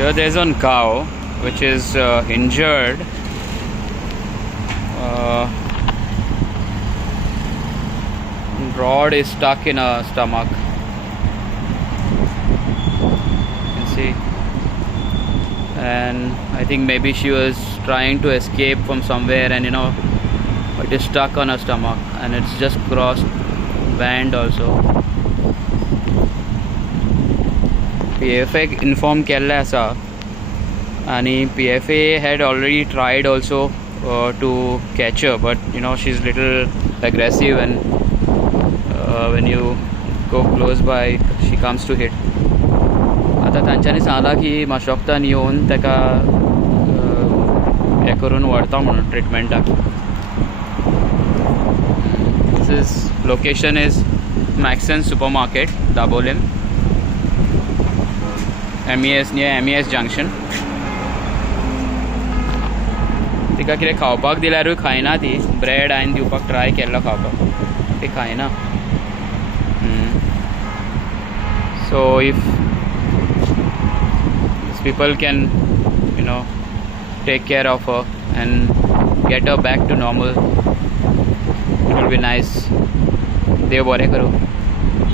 Here there's one cow which is injured. Rod is stuck in her stomach. You can see. And I think maybe she was trying to escape from somewhere, and it is stuck on her stomach, and it's just crossed band also. PFA inform केल्ले आसा, आणि PFA had already tried also to catch her, but she's little aggressive, and when you go close by she comes to hit. आता तांच्यांनी सांगला की माशोकतान येवन ताका हे करून व्हरता म्हणून ट्रिटमेंटाक. This location is Maxson supermarket, Dabolim, MES, near MES junction. तिका कितें खावपाक दिल्यारूय खायना ती. ब्रेड हांवें दिवपाक ट्राय केल्लो खावपाक, ती खायना. So if these people can take care of her and get her back to normal, it will be nice. देव बरें करूं.